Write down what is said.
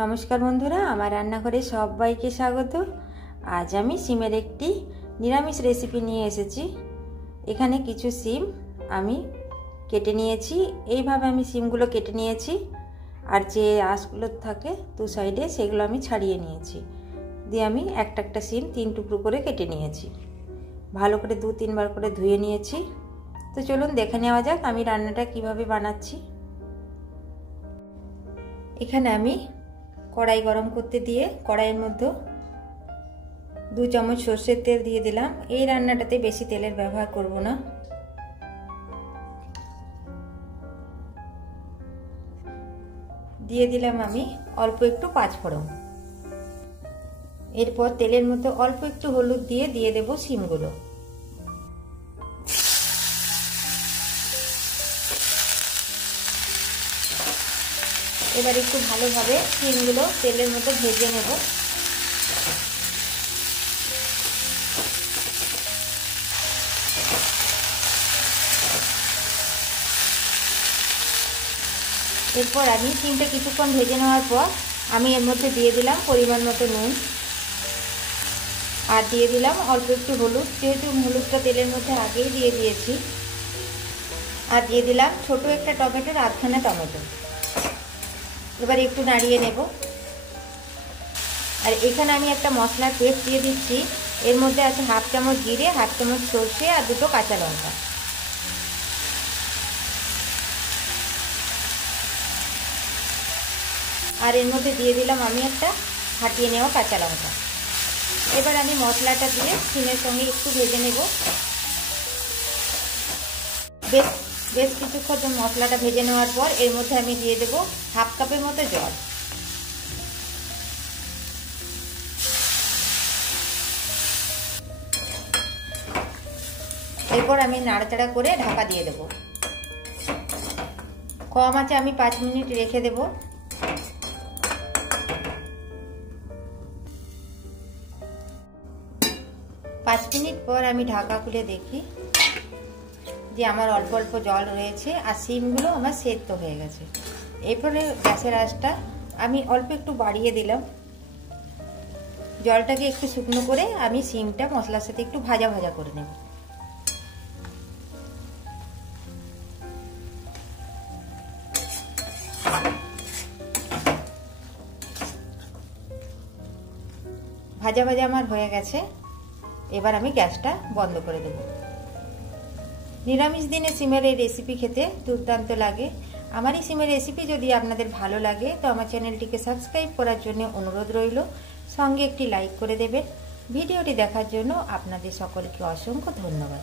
নমস্কার বন্ধুরা, আমার রান্নাঘরে সবাইকে স্বাগত। আজ আমি সিমের একটি নিরামিষ রেসিপি নিয়ে এসেছি। এখানে কিছু সিম আমি কেটে নিয়েছি। এইভাবে আমি সিমগুলো কেটে নিয়েছি, আর যে আঁশগুলো থাকে দু সাইডে সেগুলো আমি ছাড়িয়ে নিয়েছি। দিয়ে আমি একটা একটা সিম 3 টুকরো করে কেটে নিয়েছি। ভালো করে 2-3 বার করে ধুয়ে নিয়েছি। তো চলুন দেখে নেওয়া যাক আমি রান্নাটা কিভাবে বানাচ্ছি। এখানে আমি কড়াই গরম করতে দিয়ে কড়াইয়ের মধ্যে 2 চামচ সরষের তেল দিয়ে দিলাম। এই রান্নাটাতে বেশি তেলের ব্যবহার করব না। দিয়ে দিলাম আমি অল্প একটু 5 ফোড়ন। এরপর তেলের মধ্যে অল্প একটু হলুদ দিয়ে দেব সিমগুলো। এবার একটু ভালোভাবে সিমগুলো তেলের মধ্যে ভেজে নেব। এরপর আমি সিমটা কিছুক্ষণ ভেজে নেওয়ার পর আমি এর মধ্যে দিয়ে দিলাম পরিমাণ মতো নুন, আর দিয়ে দিলাম অল্প একটু হলুদ, যেহেতু হলুদটা তেলের মধ্যে আগেই দিয়ে দিয়েছি। আর দিয়ে দিলাম ছোট একটা টমেটোর আধখানা টমেটো। এবার একটু নাড়িয়ে নেব। আর এখানে আমি একটা মশলার পেস্ট দিয়ে দিচ্ছি। এর মধ্যে আছে 1/2 চামচ জিরে, 1/2 চামচ সরষে আর 2টো কাঁচা লঙ্কা। আর এর মধ্যে দিয়ে দিলাম আমি একটা ফাটিয়ে নেওয়া কাঁচা লঙ্কা। এবার আমি মশলাটা দিয়ে সিমের সঙ্গে একটু ভেজে নেব। বেশ কিছুক্ষণ মশলাটা ভেজে নেওয়ার পর এর মধ্যে আমি দিয়ে দেব 1/2 কাপের মতো জল। এরপর আমি নাড়াচাড়া করে ঢাকা দিয়ে দেব। কম আঁচে আমি 5 মিনিট রেখে দেব। পাঁচ মিনিট পর আমি ঢাকা খুলে দেখি যে আমার অল্প অল্প জল রয়েছে আর সিমগুলো আমার সেদ্ধ হয়ে গেছে। এরপরে গ্যাসের আঁচটা আমি অল্প একটু বাড়িয়ে দিলাম। জলটাকে একটু শুকনো করে আমি সিমটা মশলার সাথে একটু ভাজা ভাজা করে নেব। ভাজা ভাজা আমার হয়ে গেছে। এবার আমি গ্যাসটা বন্ধ করে দেব। নিরামিষ দিনে সিমের এই রেসিপি খেতে দুর্দান্ত লাগে। আমার এই সিমের রেসিপি যদি আপনাদের ভালো লাগে তো আমার চ্যানেলটিকে সাবস্ক্রাইব করার জন্য অনুরোধ রইল। সঙ্গে একটি লাইক করে দেবেন। ভিডিওটি দেখার জন্য আপনাদের সকলকে অসংখ্য ধন্যবাদ।